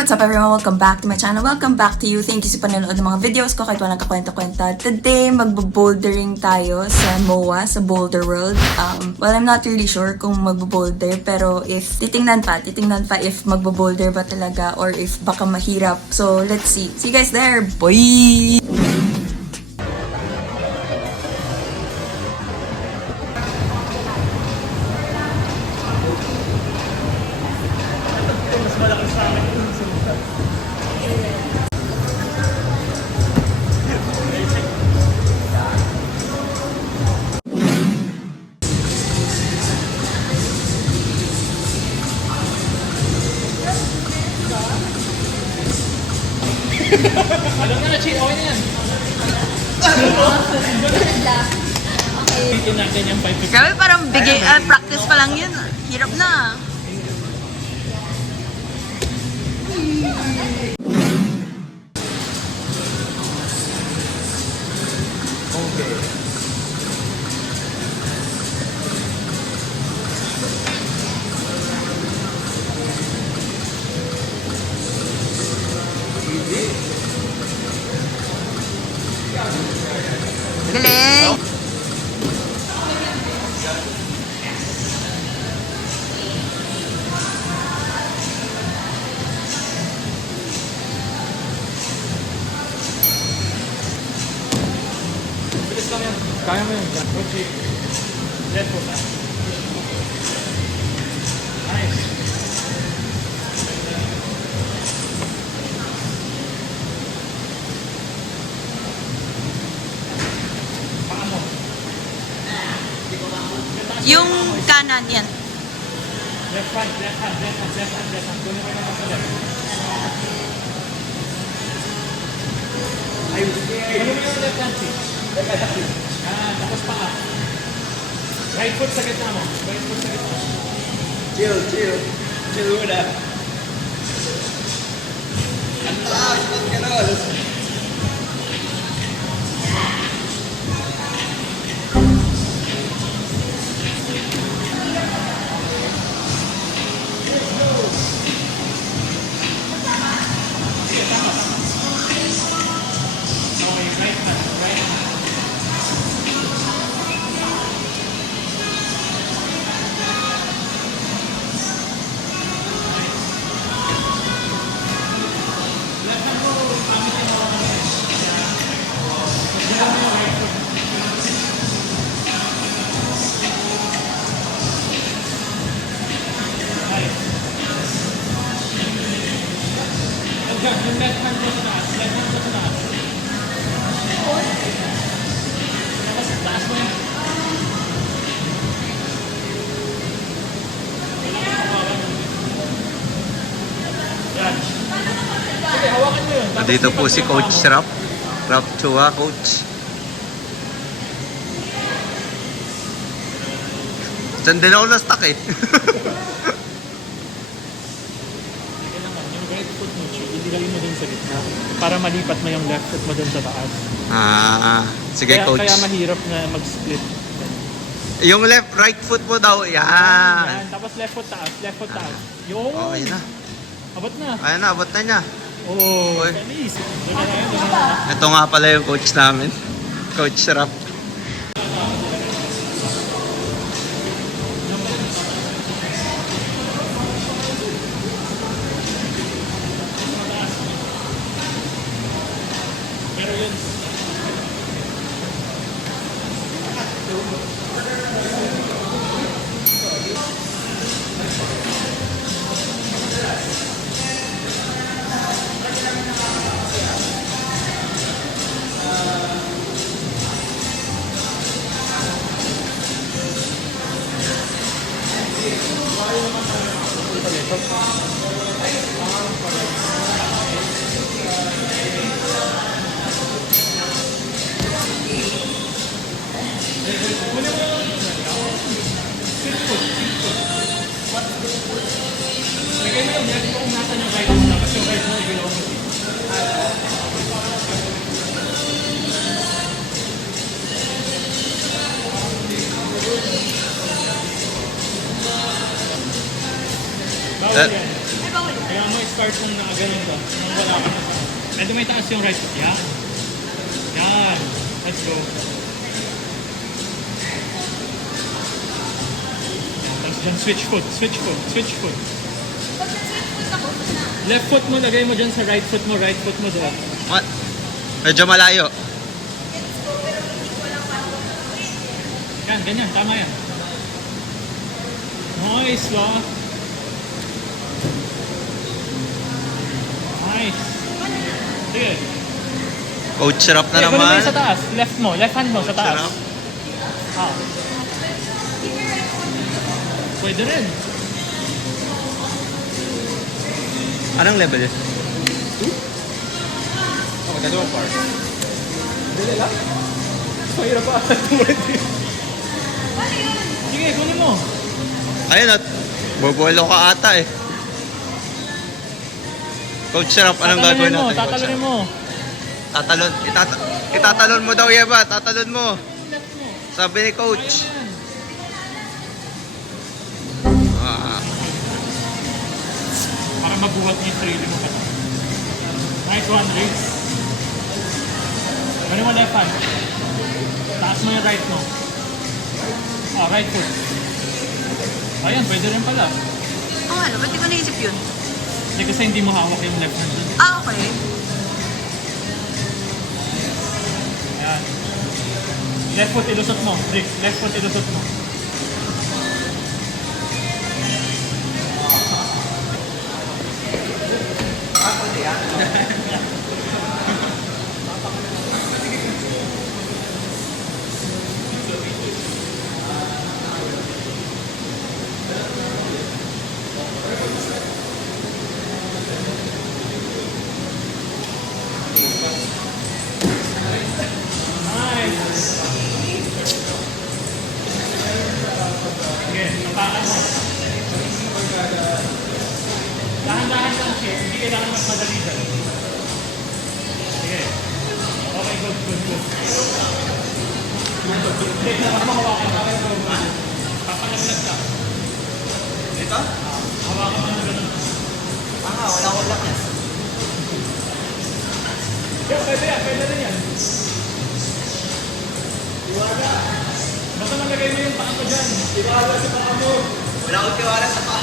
what's up everyone? Welcome back to my channel. Welcome back to you. Thank you sa panonood ng mga videos ko kahit walang kakwenta-kwenta. Today, magbo-bouldering tayo sa MOA, sa Boulder World. Well, I'm not really sure kung magbo-boulder, pero if titingnan pa if magbo-boulder ba talaga or if baka mahirap. So, let's see. See you guys there. Bye! Alam na na-cheat, okay na yan. Dito natin yung 5 minutes. Grabe, parang practice pa lang yun. Hirap na. Okay. Galing! Bilis lang yan. Kaya mo yun. Okay. Left foot. Nice. Paa mo. Yung kanan yan. Left hand, left hand, left hand, left hand, left hand. Kunin mo naman sa left. Kunin mo yung left hand, see? Tapos paa. Right foot sa gitna mo. Right foot sa gitna. Chill muna. Ang taas, ba't gano'n? Okay, right hand, right hand. Left hand mo, gamitin mo. Gila mo yung right foot. Nice. Hanggang yung left hand mo sa taas, left hand mo sa taas. Tapos taas mo yan. Kailangan hawakan mo. Yan. Sige, hawakan mo yun. Tapos Dito po lipat si mo yung Coach paa mo. Rap Chua, Coach. Diyan din ako na-stuck eh. Kailangan yung right foot mo, ilagay mo dun sa gitna para malipat mo yung left foot mo dun sa taas. Sige Coach. Kaya mahirap na mag-split. Yung right foot mo daw, yan. Yan. Tapos left foot taas, left foot taas. Yun. Oh, ayun na. Abot na. Ayun na, abot na niya. Oh, Oy. Feliz. Doon na tayo, doon na. Ito nga pala yung coach namin. Coach Rap. Pero yun. Lagay mo yung left mo kung nasan yung right mo. Tapos yung right mo, i-below mo. Bawal yan. Kaya mo start kung nakaganon ka. Nung wala ka na. Medyo may taas yung right foot. Yan. Yan. Let's go. Tapos dyan, switch foot. Switch foot. Switch foot. Left foot mo, lagay mo dyan sa right foot mo. Right foot mo doon. What? Medyo malayo. Yan, ganyan. Tama yan. Nice, lah. Nice. Sige. Coach Rap na Sige, kunin mo naman. yung sa taas. Left mo. Left hand mo sa taas. Sarap. Ah. Pwede rin. Anong level yun? Oh, dalawang part. Dali lang. Mahirap pa. Sige, kunin mo. Ayun at, bobolo ka ata eh. Coach Rap, anong gagawin natin? Tatalunin mo. Tatalon, itatalon mo daw, Yeba. Tatalon mo. Left mo. Sabi ni Coach. Ayan. Ah, Para mabuhat niya yung sarili mo. Nice one, Riggs. Gano'n mo left hand. Taas mo yung right mo. Ah, right foot. Ayan, pwede rin pala. Oh, ano? Ba't di ko naisip yun? Hindi kasi hindi mo hawak yung left hand dun. Ah, okay. Ayan. Left foot ilusot mo. Riggs, left foot ilusot mo. Nice. Sige, tapakan mo. Dahan-dahan lang siya. Hindi kailangan mas madali dyan. Sige. Okay, good, good, good. Sige, dapat mo hawakan. Papalaglag ka. Dito? Hawakan mo na ganun. Wala ko lakas. Yeah, pwede yan. Pwede rin yan. Basta nalagay mo yung paa ko dyan. Iwala sa paa mo. Wala akong tiwala sa paa.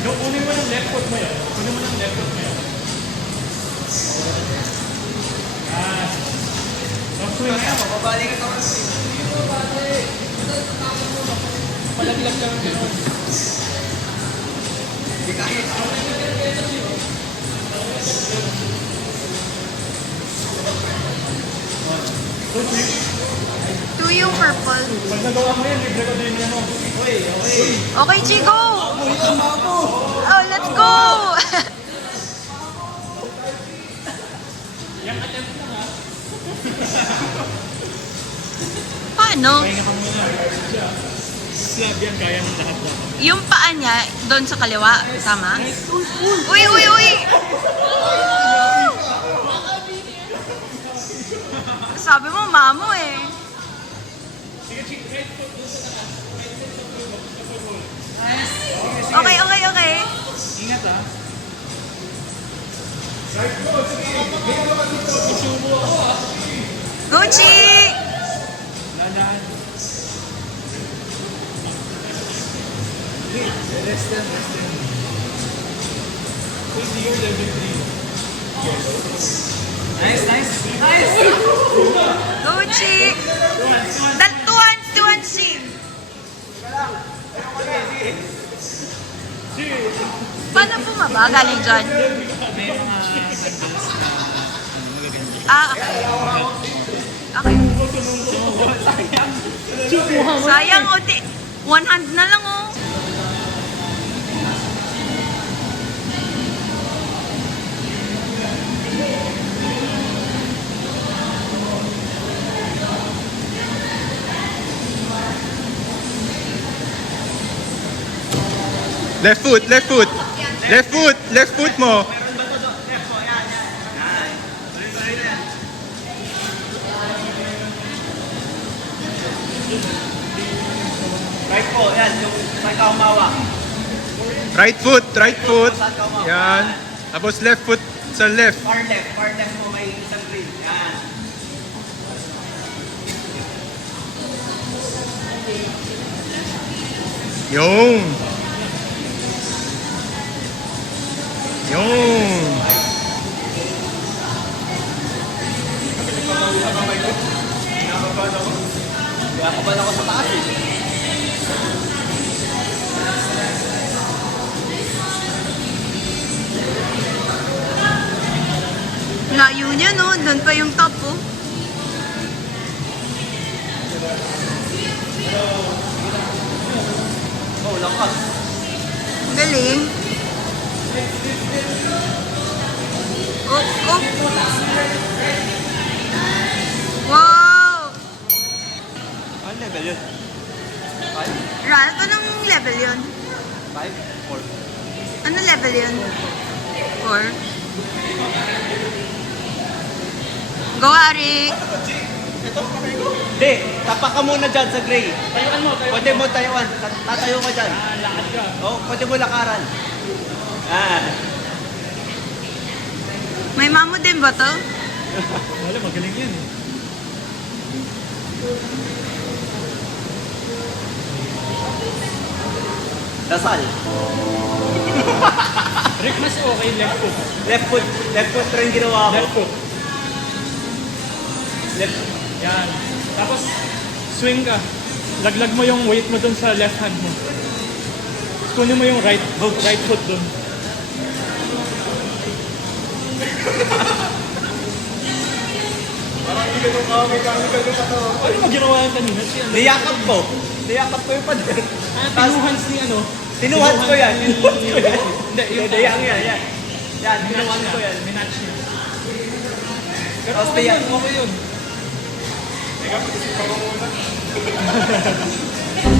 Yung kunin mo ng left foot mo yan. Kunin mo ng left foot mo yan. Yan. Don't swing yan. Mababalik ka naman. Palaglag lang ang gano'n. Hindi kahit. Don't swing. Two yung purple. Pag nagawa mo yan, libre ko din yan mo. Okay, Chigo! Oh, let's go! Yung attempt lang ha. Paano? Pahinga ka muna. Slab yan, kaya ng lahat na. Yung paa niya, doon sa kaliwa, tama? Uy, uy, uy! Sabi mo, mamo eh. Okay, okay, okay. Ingat ha. Gucci! Dahan-dahan. Hindi yung level 3. Nice, nice, nice! Gucci! Two hands, Chief. Paano bumaba? Galing dyan? May mga handles na magaganda. Ah, okay. Okay. Sayang, Oti. One hand na lang, oh. Left foot, left foot. Left foot, left foot mo. Right po, yan. Yung may kaumawa. Right foot, right foot. Yan. Tapos left foot sa left. Far left mo may isang green. Yan. Yung. Yung. Kaya kapal ako sa taas eh. Layo niya, no? Doon pa yung top, oh. Oh, lakas. Galing. Oh, oh. Wow! Ano level yun? 5? Ran, anong level yun? 5? 4? Ano level yun? 4? Go, Arik! Hindi, tapak ka muna dyan sa gray. Tayuan mo, tayuan. Pwede mo tayuan. Tatayo ka dyan. Lakad ka. Oh, pwede mo lakaran. Ah. May mamo din ba to? Wala, magaling yan eh. Dasal. Rick, mas okay left foot. Left foot rin ginawa ko. Left foot. Left. Yan. Tapos, swing ka. Laglag mo yung weight mo dun sa left hand mo. Kunin mo yung right foot dun. Ano mo ginawa yan kanina? Si ano? Niyakap ko. Niyakap ko yung pader. Tinuhans ni ano? Tinuhan ko yan. Hindi, yung Hindi, yan. Yan, tinuhan ko yan. Minatch niya. Pero Tapos okay tiyak. yun, okay yun.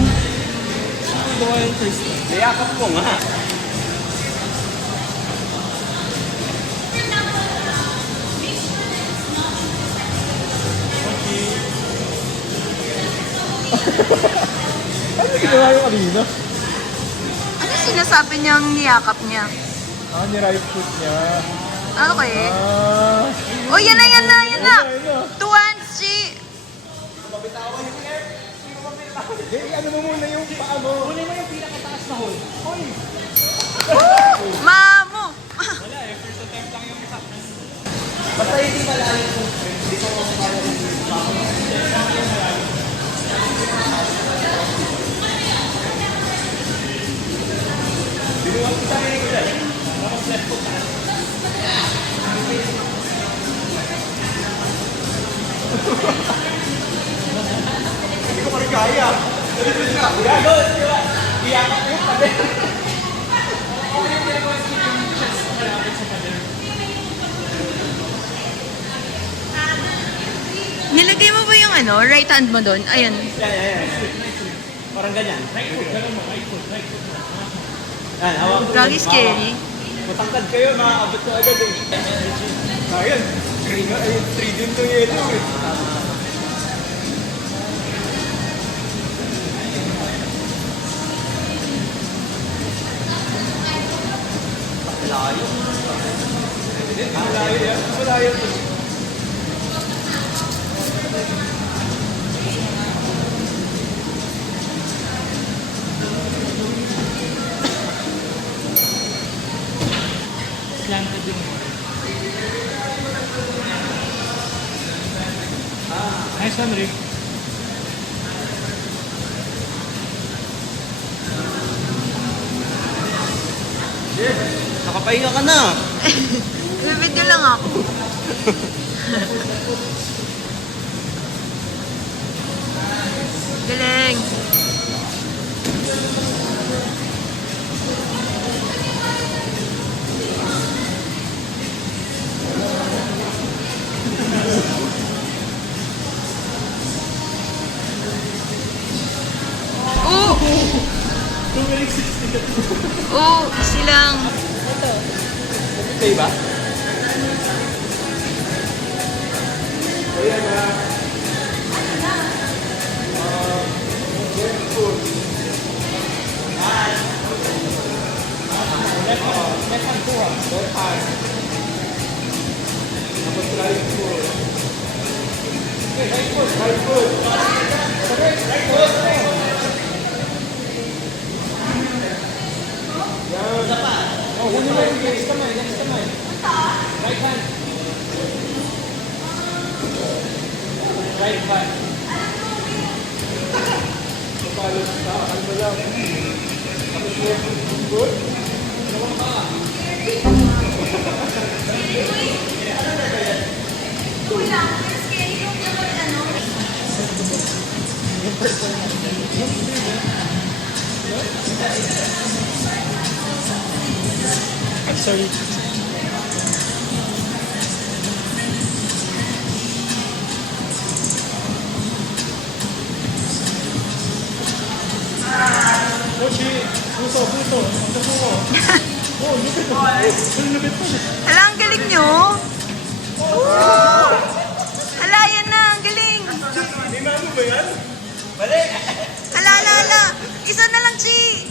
Ano gawa yung first time? Niyakap ko nga. Ano ginawa yung kanina? Ano sinasabi niyang niyakap niya? Ah, ni right foot niya. Okay. Ah, Oh, yan na, yan na, yan na! ayun na. Two hands, Chi! Ano mo muna yung paa mo? Kunin mo yung pinakataas na hole. Hoy! Mamo! Wala eh, first attempt lang yung isa. Basta hindi malayo ko. Binuwag ko sarili ko dyan. Tapos left foot taas. Hindi ko pa rin kaya. Gago, di ba? Iyakap yung pader. Nilagay mo ba yung ano, right hand mo doon? Ayun. Yan. Parang ganyan. Right foot, ganun mo. Right foot. Yan, hawak ko. Gagi scary. Matangkad kayo, makakabot ko agad eh. Ayun, 3 din to yellow eh. Malayo. Malayo yan. Malayo to. Slanted yung nice one, Rick. Nakapahinga ka na. Bibidyo lang ako. Galing. Oh! Oh, silang. Okay ba? Oh, huli mo yung next kamay, next kamay. Right hand. Right hand. Kalma lang. Tapos left foot, good. Dalawang pa. I'm sorry. Mochi, puso. Ang tapo mo. Oh, lupit mo. Lupit mo. Hala, ang galing nyo! Hala, yan na, ang galing! Hindi mo ba yan? Balik! Hala! Isa na lang, Chi!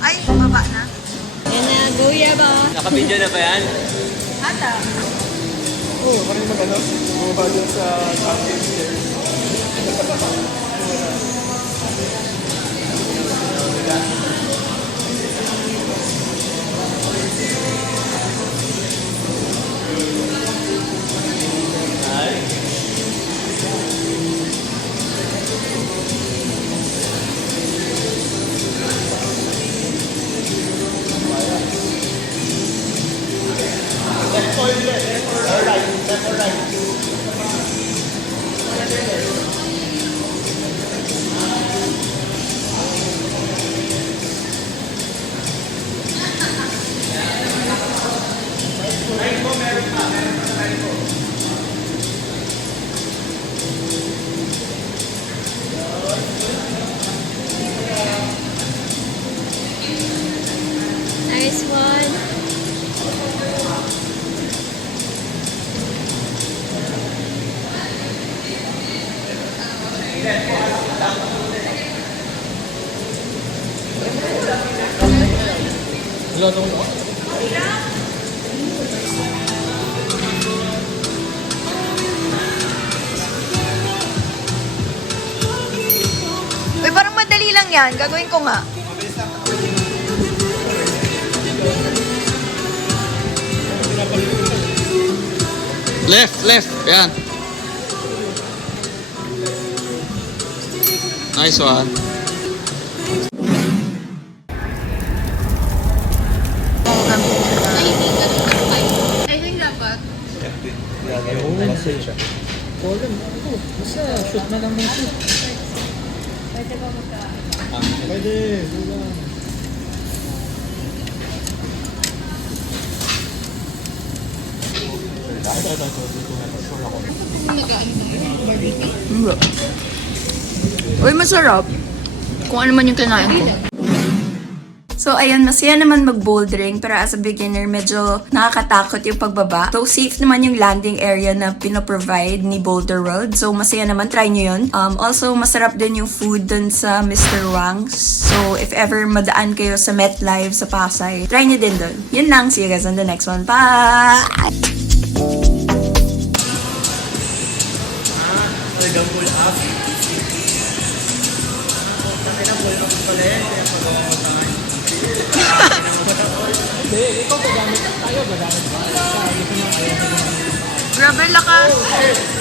Ay, baba na. Yan na, guya ba? Naka-video na ba yan? Ata. Oh, parang mag-ano? Bumaba dun sa camping stairs. Nice one. Wala tong Uy, parang madali lang yan. Gagawin ko nga. Left. Yan. Nice one. I think dapat. problem. Ito, basta shoot na lang ng shoot. Pwede ba magka... Pwede, wala. Uy, masarap. Kung ano man yung kinain ko. So, ayun, masaya naman mag-bouldering, pero as a beginner, medyo nakakatakot yung pagbaba. So, safe naman yung landing area na pinoprovide ni Boulder World. So, masaya naman, try nyo yun. Also, masarap din yung food dun sa Mr. Wang's. So, if ever madaan kayo sa MetLife sa Pasay, try nyo din dun. Yun lang, see you guys on the next one. Bye! Talagang pull up. Kasi na pull up pala eh. Kaya pag-ako tayo. Hindi, ikaw gagamit. Tayo gagamit. Gusto niya ayaw. Grabe lakas!